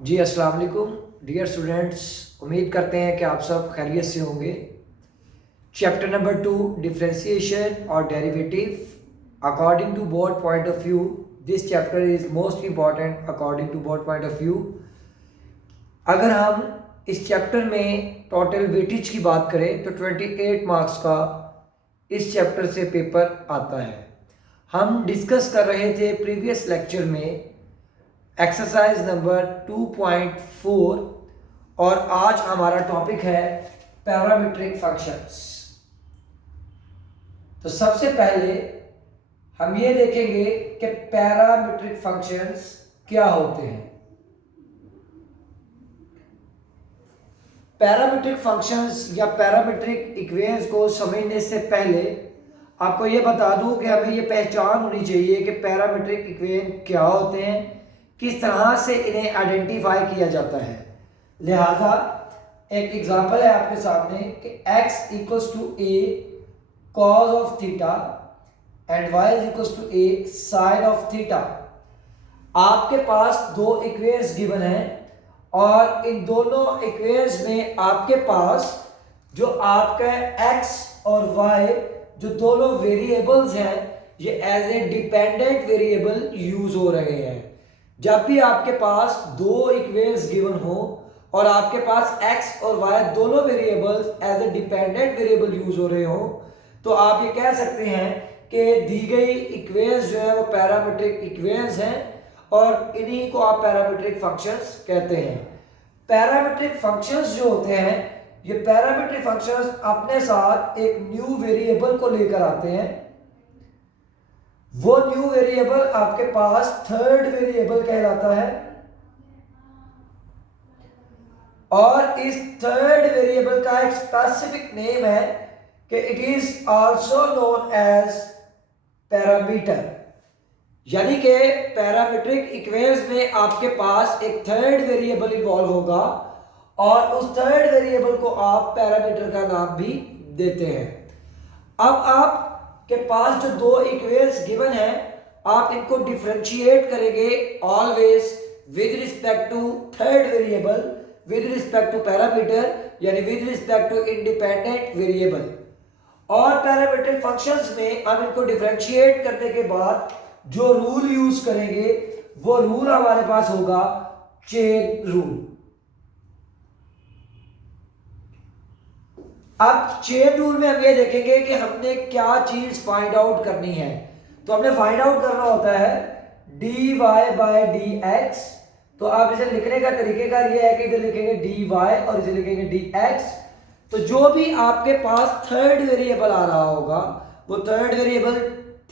जी अस्सलाम वालेकुम dear students. उम्मीद करते हैं कि आप सब खैरियत से होंगे। चैप्टर नंबर 2, डिफरेंशिएशन और derivative according to both point of view. This chapter is most important according to both point of view. अगर हम इस चैप्टर में टोटल वेटेज की बात करें तो 28 मार्क्स का इस चैप्टर से पेपर आता है। हम डिस्कस कर रहे थे प्रीवियस लेक्चर में एक्सरसाइज नंबर 2.4 और आज हमारा टॉपिक है पैरामीट्रिक फंक्शंस। तो सबसे पहले हम ये देखेंगे कि पैरामीट्रिक फंक्शंस क्या होते हैं। पैरामीट्रिक फंक्शंस या पैरामीट्रिक इक्वेशंस को समझने से पहले आपको ये बता दूं कि हमें ये पहचान होनी चाहिए कि पैरामीट्रिक इक्वेशन क्या होते हैं, किस तरह से इन्हें आइडेंटिफाई किया जाता है। लिहाजा एक एग्जांपल है आपके सामने कि x equals to a cos of theta and y is equals to a sin of theta. आपके पास दो इक्वेशंस गिवन हैं और इन दोनों इक्वेशंस में आपके पास जो आपका x और y जो दोनों वेरिएबल्स हैं ये as a dependent variable use हो रहे हैं। जब भी आपके पास दो इक्वेशंस गिवन हो और आपके पास x और y दोनों variables as a dependent variable use हो रहे हो तो आप ये कह सकते हैं कि दी गई इक्वेशंस जो है वो पैरामीट्रिक इक्वेशंस हैं और इन्हीं को आप पैरामीट्रिक फंक्शंस कहते हैं। पैरामीट्रिक फंक्शंस जो होते हैं ये पैरामीट्रिक फंक्शंस अपने साथ एक न्यू वेरिएबल को लेकर आते हैं। वो न्यू वेरिएबल आपके पास थर्ड वेरिएबल कहलाता है और इस थर्ड वेरिएबल का एक स्पेसिफिक नेम है कि it is also known as parameter. यानी कि पैरामीट्रिक इक्वेशंस में आपके पास एक थर्ड वेरिएबल इन्वॉल्व होगा और उस थर्ड वेरिएबल को आप पैरामीटर का नाम भी देते हैं। अब आपके पास जो दो इक्वेशंस गिवन है आप इनको डिफरेंशिएट करेंगे always with respect to third variable, with respect to parameter यानी with respect to independent variable. और पैरामीट्रिक फंक्शंस में हम इनको डिफरेंशिएट करने के बाद जो रूल यूज करेंगे वो रूल हमारे पास होगा चेन रूल। अब चेन रूल में हम ये देखेंगे कि हमने क्या चीज फाइंड आउट करनी है। तो हमने फाइंड आउट करना होता है dy बाय dx। तो आप इसे लिखने का तरीकेकार ये है कि इधर लिखेंगे dy और इसे लिखेंगे dx। तो जो भी आपके पास थर्ड वेरिएबल आ रहा होगा वो थर्ड वेरिएबल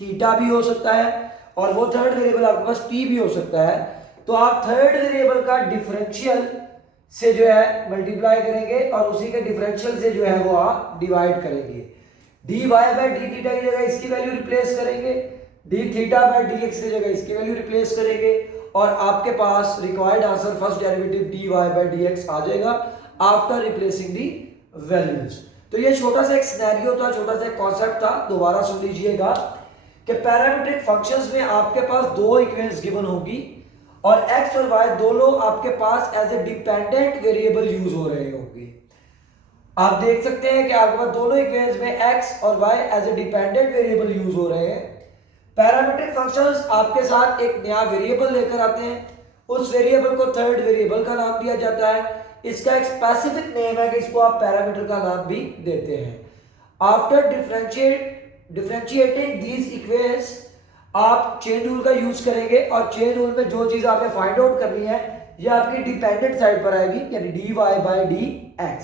थीटा भी हो सकता है और वो थर्ड वेरिएबल आपके पास p भी हो सकता है। तो आप थर्ड वेरिएबल का डिफरेंशियल से जो है मल्टीप्लाई करेंगे और उसी के डिफरेंशियल से जो है वो आप डिवाइड करेंगे। dy बाय डी थीटा की जगह इसकी वैल्यू रिप्लेस करेंगे, डी थीटा बाय dx की जगह इसकी वैल्यू रिप्लेस करेंगे और आपके पास required answer first derivative dy by dx आ जाएगा आफ्टर रिप्लेसिंग दी वैल्यूज। तो ये छोटा सा एक सिनेरियो था, छोटा सा एक कॉन्सेप्ट था, दोबारा सुन लीजिएगा कि पैरामीट्रिक फंक्शंस में आपके पास दो इक्वेशंस गिवन होगी और x और y दोनों आपके पास as a dependent variable use हो रहे होंगे। आप देख सकते हैं कि आपके पास दोनों इक्वेशंस में x और y as a dependent variable use हो रहे हैं। पैरामीट्रिक फंक्शंस आपके साथ एक नया वेरिएबल लेकर आते हैं, उस वेरिएबल को थर्ड वेरिएबल का नाम दिया जाता है। इसका एक स्पेसिफिक नेम है कि इसको आप पैरामीटर का नाम भी देते हैं। आफ्टर डिफरेंशिएटिंग दीज इक्वेशंस आप चेन रूल का यूज करेंगे और चेन रूल में जो चीज आपने फाइंड आउट करनी है ये आपकी डिपेंडेंट साइड पर आएगी यानी dy बाय dx।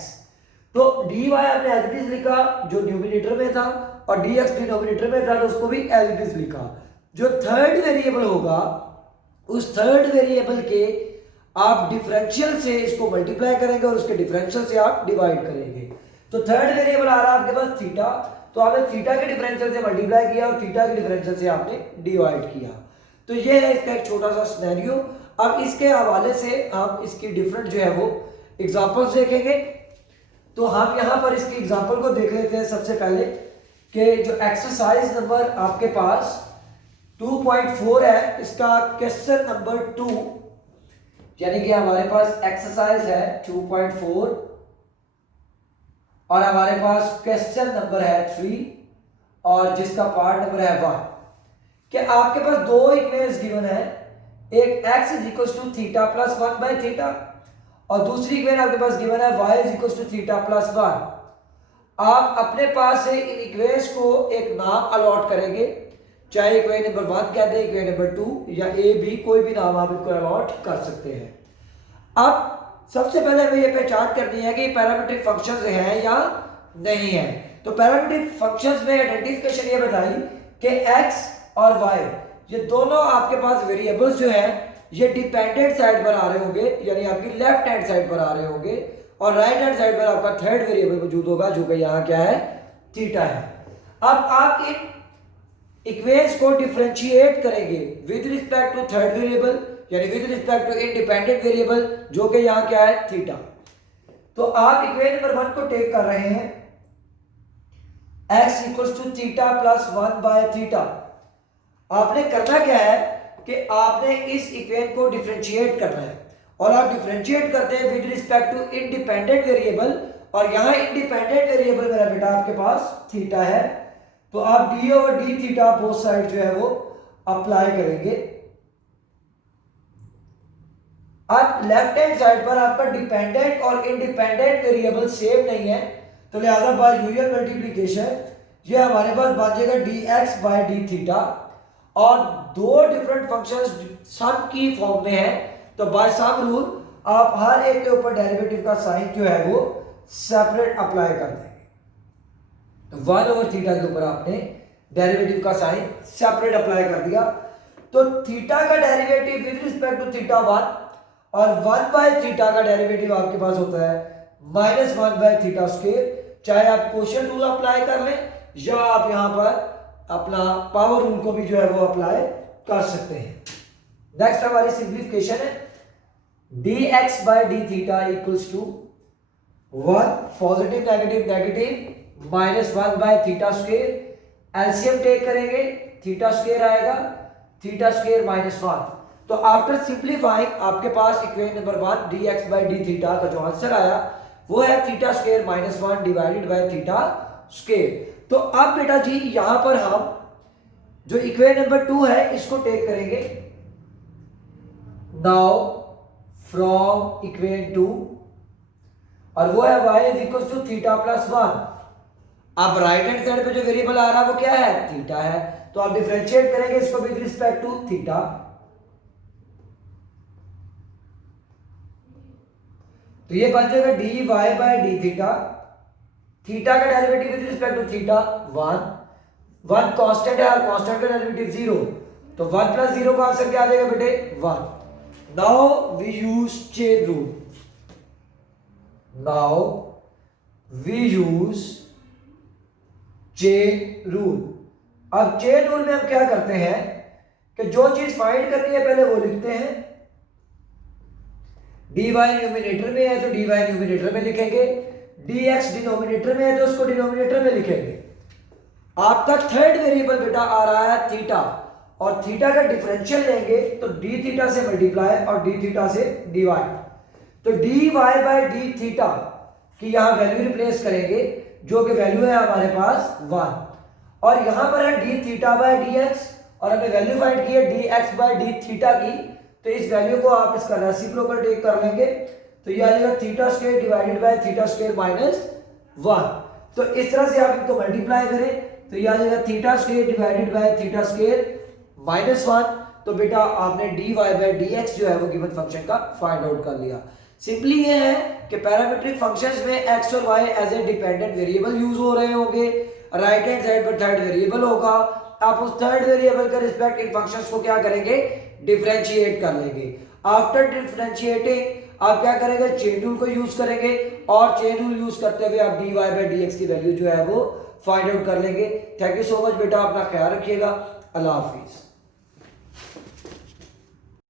तो dy आपने एज इट इज लिखा जो न्यूमरेटर में था और dx डिनोमिनेटर में था तो उसको भी एज इट इज लिखा। जो थर्ड वेरिएबल होगा उस थर्ड वेरिएबल के आप डिफरेंशियल से इसको मल्टीप्लाई करेंगे और उसके डिफरेंशियल से आप डिवाइड करेंगे। तो थर्ड वेरिएबल आ रहा है आपके पास थीटा, तो आपने थीटा के डिफरेंशियल से मल्टीप्लाई किया और थीटा के डिफरेंशियल से आपने डिवाइड किया। तो ये है इसका एक छोटा सा सिनेरियो। अब इसके हवाले से हम इसकी डिफरेंट जो है वो एग्जांपल्स देखेंगे। तो हम यहाँ पर इसकी एग्जांपल को देख लेते हैं। सबसे पहले कि जो एक्सरसाइज नंबर आपके पास 2.4 है इसका क्वेश्चन नंबर 2 यानी कि हमारे पास एक्सरसाइज है 2.4 और हमारे पास क्वेश्चन नंबर है 3 और जिसका पार्ट नंबर है 1 कि आपके पास दो इक्वेशंस गिवन है, एक x is equal to theta plus 1 by theta और दूसरी इक्वेशन आपके पास गिवन है y is equal to theta plus 1। आप अपने पास से इन इक्वेशंस को एक नाम अलॉट करेंगे, चाहे इक्वेशन नंबर 1 कह दें, इक्वेशन नंबर 2 या a b, कोई भी नाम आप इनको अलॉट कर सकते हैं। अब सबसे पहले हमें ये पहचान करनी है कि पैरामीट्रिक फंक्शंस हैं या नहीं है। तो पैरामीट्रिक फंक्शंस में आइडेंटिफिकेशन ये बताई कि x और y ये दोनों आपके पास वेरिएबल्स जो है ये डिपेंडेंट साइड पर आ रहे होंगे, यानी आपकी लेफ्ट हैंड साइड पर आ रहे होंगे और राइट हैंड साइड पर आपका थर्ड वेरिएबल मौजूद होगा जो कि यहाँ क्या है, थीटा है। अब आप इन इक्वेशंस को डिफरेंशिएट करेंगे with respect to third variable, यानी with respect to independent variable जो कि यहाँ क्या है, थीटा। तो आप इक्वेशन नंबर 1 को टेक कर रहे हैं x equals to theta plus 1 by theta. आपने करना क्या है कि आपने इस इक्वेशन को डिफरेंशिएट करना है और आप डिफरेंशिएट करते हैं with respect to independent variable और यहाँ इंडिपेंडेंट वेरिएबल मेरा बेटा आपके पास थीटा है। तो आप d over d theta both side जो है वो अप्लाई करेंगे। अब लेफ्ट हैंड साइड पर आपका डिपेंडेंट और इंडिपेंडेंट वेरिएबल सेम नहीं है, तो लिहाजा बाय यूजुअल मल्टीप्लिकेशन ये हमारे पास बन जाएगा dx बाय d थीटा और दो डिफरेंट फंक्शंस सम की फॉर्म में है, तो बाय सम रूल आप हर एक के ऊपर डेरिवेटिव का साइन जो है वो सेपरेट अप्लाई कर देंगे। तो 1 ओवर थीटा के ऊपर आपने डेरिवेटिव का साइन सेपरेट अप्लाई कर दिया, तो थीटा का derivative with respect to theta 1 और 1 बाय थीटा का डेरिवेटिव आपके पास होता है -1 बाय थीटा स्क्वायर। चाहे आप कोशेंट रूल अप्लाई कर लें या आप यहां पर अपना पावर रूल को भी जो है वो अप्लाई कर सकते हैं। नेक्स्ट हमारी सिंप्लीफिकेशन है dx by d theta equals to 1 positive negative negative -1 by theta square. LCM take करेंगे, थीटा स्क्वायर आएगा, थीटा स्क्वायर -1। तो आफ्टर सिंप्लीफाइंग आपके पास equation number 1 dx by d theta का जो आंसर आया वो है theta square -1 divided by theta square. तो अब बेटा जी यहां पर हम जो इक्वेशन नंबर 2 है इसको टेक करेंगे। नाउ फ्रॉम इक्वेशन 2 और वो है y is equal to theta plus 1। अब राइट हैंड साइड पे जो वेरिएबल आ रहा है वो क्या है, थीटा है, तो आप डिफरेंशिएट करेंगे इसको विद रिस्पेक्ट टू थीटा। तो ये बन जाएगा dy by d theta, theta का derivative with respect to theta 1 constant है और कांस्टेंट का डेरिवेटिव 0, तो 1 प्लस 0 का आंसर क्या आ जाएगा बेटे 1। Now we use chain rule, now we use chain rule. अब चेन रूल में हम क्या करते हैं कि जो चीज फाइंड करनी है पहले वो लिखते हैं। dy न्यूमिनेटर में है तो dy न्यूमिनेटर में लिखेंगे, dx डिनोमिनेटर में है तो उसको डिनोमिनेटर में लिखेंगे। आपका थर्ड वेरिएबल बेटा आ रहा है थीटा और थीटा का डिफरेंशियल लेंगे तो d थीटा से मल्टीप्लाई और d थीटा से डिवाइड। तो dy बाय d थीटा की यहां वैल्यू रिप्लेस करेंगे जो कि वैल्यू है हमारे पास 1 और यहां पर है d थीटा बाय dx और हमने वैल्यू फाइंड की है dx बाय d थीटा की, तो इस वैल्यू को आप इसका रेसिप्रोकल टेक कर लेंगे तो ये आ जाएगा theta square divided by theta square -1। तो इस तरह से आप इनको मल्टीप्लाई करें तो ये आ जाएगा theta square divided by theta square -1। तो बेटा आपने dy बाय dx जो है वो गिवन फंक्शन का फाइंड आउट कर लिया। सिंपली ये है कि पैरामीट्रिक फंक्शंस में x और y as a dependent variable use हो रहे होंगे, राइट हैंड साइड पर थर्ड वेरिएबल होगा, आप उस थर्ड वेरिएबल का रिस्पेक्ट इन फंक्शंस को क्या करेंगे, डिफरेंशिएट कर लेंगे। आफ्टर डिफरेंशिएटिंग आप क्या करेंगे, चेन रूल को यूज करेंगे और चेन रूल यूज करते हुए आप dy बाय dx की वैल्यू जो है वो फाइंड आउट कर लेंगे। थैंक यू सो मच बेटा, अपना ख्याल रखिएगा। अल्लाह हाफिज।